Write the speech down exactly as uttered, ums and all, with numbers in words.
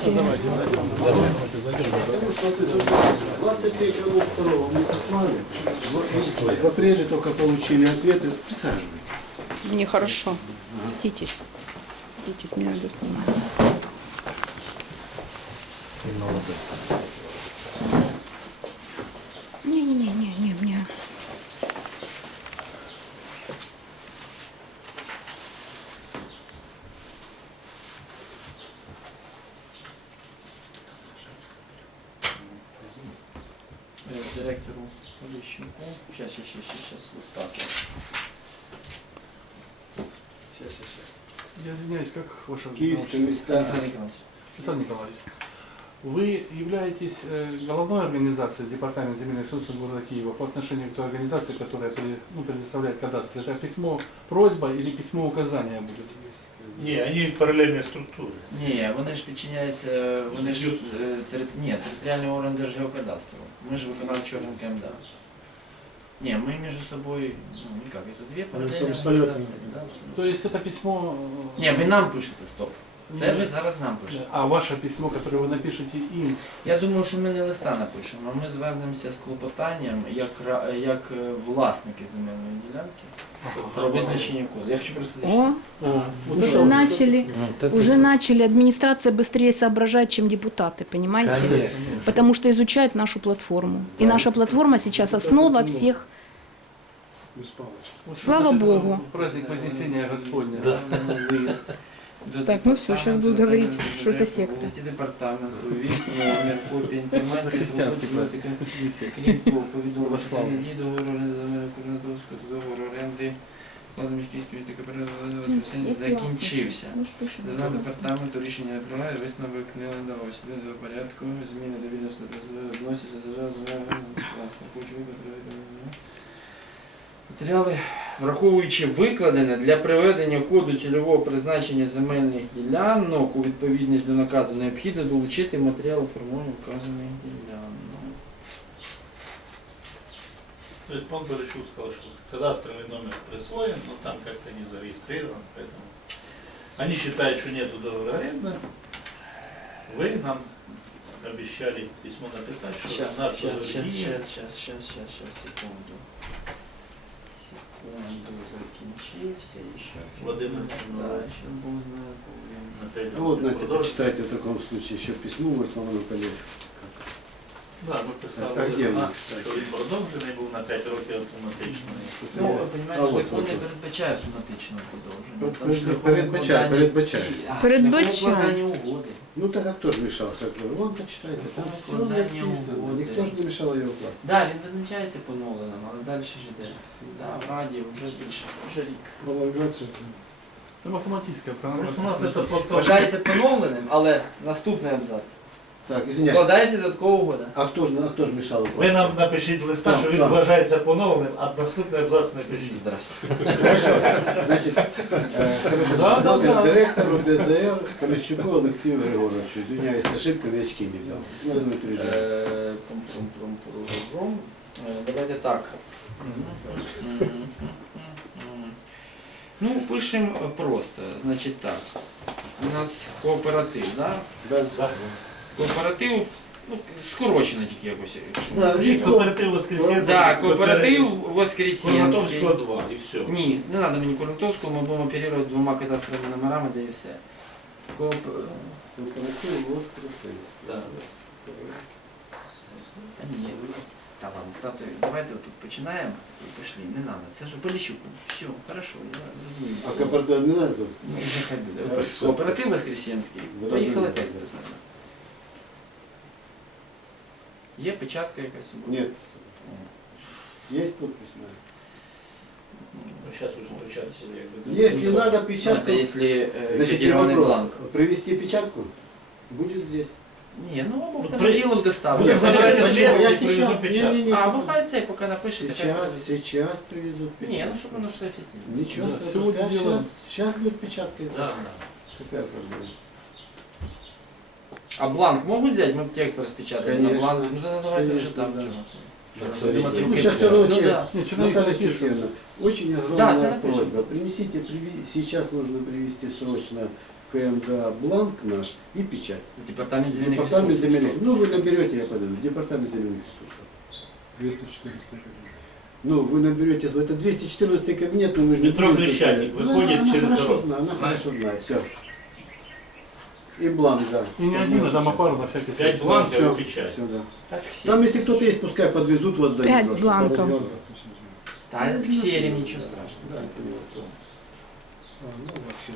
Здравствуйте. двадцать третьего второго мы послали. В апреле только получили ответы. Присаживайтесь. Мне хорошо. Садитесь. Садитесь, мне надо снимать. Не-не-не-не, мне. Директору Поліщенку. Сейчас, сейчас, сейчас, сейчас, вот так вот. Сейчас, сейчас, сейчас. Я извиняюсь, как ваша... Киевская міська. Александр Николаевич. Александр Николаевич, вы являетесь э, головной организацией Департамента земельных ресурсов города Киева по отношению к той организации, которая при- ну, предоставляет кадастр. Это письмо просьба или письмо указания будет? Ні, вони паралельні структури. Ні, вони ж підчиняються, вони ж, е, тери- ні, територіальний орган Держгеокадастру. Ми ж виконавчий орган КМДА. Ні, ми між собою, ну, ніяк, це дві паралельні організації. Да, абсолютно. То есть это письмо... э, Ні, ви нам пишете, стоп. Це ну, ви зараз нам пишете. А ваше письмо, которое вы напишете им, Я думаю, що ми не листа напишемо, а ми звернемося з клопотанням як, ра- як е, власники земельної ділянки про визначення коду. Я хочу просто О, о, вот уже это вот- начали, уже начали. Администрация быстрее соображать, чем депутаты, понимаете? Конечно. Потому что изучают нашу платформу. И наша платформа сейчас основа всех. вот Слава значит, Богу. Праздник Вознесения Господня. Да. лист. до Так, ну всё, щас буду говорить, департаменту, что это до секта. області департаменту, від номер, копія інформації, Християнський про праздник. крім повідомлення Православний. дії договору оренди Курнатовського договору оренди влади Міськівської та Воскресенья закінчився. Звернув департаменту рішення не приймає, висновок не надавався. До порядку, зміни до відносно вносяться державного матеріали, враховуючи викладене для приведення коду цільового призначення земельних ділянок у відповідність до наказу, необхідно долучити матеріали формування вказаних ділянок. То есть он решил, сказал, что кадастровый номер присвоен, но там как-то не зарегистрирован, поэтому они считают, что нету договора аренды. Вы нам обещали письмо написать, что Сейчас, наш сейчас, договор сейчас, не- сейчас, сейчас, сейчас, сейчас, сейчас, секунду. Секунду, закінчився, ще. В одиннадцать Да, ноль. ще можна. на пять Ну, вот, лет знаете, продолжить. почитайте в таком случае еще письмо Верховного коллеги. Да, ми писали, А где листа, ми, кстати? що він продовжений був на п'ять років автоматично. Ну, ви А розумієте, от, закон от, не от. передбачає автоматичного подовження. Перед- Там перед- шляхом передбачає, укладання- передбачає. А, Передбачає. шляхом укладання угоди. Ну так а кто же мешался? Я говорю, вон почитайте, там все Складання написано. угоди. Никто же не мешал ее класть. Да, він визначається поновленим, але далі ж іде. Да, в Раді вже більше, вже рік. Там автоматическое. Просто у нас це потом... Вважається поновленим, але наступний абзац. Так, извиняюсь. Вкладається додаткова угода. А кто же, а кто же мешал ее Ви класть? нам напишіть листа, Так, що він так. вважається поновленим, а наступний абзац напишіть. Здрасте. Значит, э, хорошо, Да, да, значит, да. директору ДЗР Полищуку Алексею Григоровичу. Извиняюсь, ошибка, я очки не взял. Ну, ну, это режим. Е, пум-пум-пум-пум-пум. Е, Давайте так. Мгм. Ну, пишемо просто. Значить так. У нас кооператив, да? Да. Кооператив, ну, скорочено тільки якось. якщо Да, ми і пишемо. Кооператив Воскресенський. Да, кооператив Воскресенський. Курнатовського два і все. Ні, не треба мені Курнатовського, ми будемо оперувати двома кадастровими номерами, де і все. Кооп... Кооператив Воскресенський. Да. А ні, та ладно, ставте, давайте тут починаємо і пішли, не треба, це ж Поліщук. Все, хорошо, я зрозумів. А кооператив не надо тут? Ну, вже хай буде. Хорошо. Кооператив Воскресенський. Ви Поїхали розумієте, тест да. писати. Є печатка якась у вас? Нет. Есть подпись моя? Ну, сейчас уже печатки якби. Если надо печатку, Это если э, значит, не кодированный вопрос. бланк. Привезти печатку? Будет здесь. Ні, ну або в Ну, понеділок доставлю. Будем Почему? забирать Почему? Я привезу сейчас. печатку. Не, не, не. А, ну хай цей поки напишете. хай Сейчас, привезуть. сейчас привезут печатку. Ні, ну щоб воно ж все офіційно. Ничего, Да, страшного. сегодня сейчас, делаем. сейчас будет печатка. Да, да. Какая проблема? А бланк могут взять? Мы бы текст распечатали на Конечно. бланк. Ну тогда давайте Конечно, уже так. да. чего це. Так, Що, солидно. думати, Ну, руки сейчас писати? всё равно Ну те- да. Нет, человек Наталья напишет. Сергеевна, очень Да, огромная это напишем. просьба. Принесите, приви- сейчас нужно привезти срочно КМДА бланк наш и печать. Департамент земельных Департамент ресурсов. земельных. Ну, вы наберете, я подойду. Департамент земельных ресурсов. двести четырнадцатый. Ну, вы наберете, это двести четырнадцатый кабинет, но мы же не Метро будем Хрещатик, представлять. выходит она через хорошо дорогу. знает, она Знаешь? хорошо знает, все. И бланк, да. И не один, а там пару на всякий Пять случай. бланков Все, и печать. все, да. Так все. Там, если кто-то есть, пускай подвезут вас до Пять метро, чтобы бланков. подойдем. Та ксерим, ничего страшного. Да, это не закон. А, ну, во всех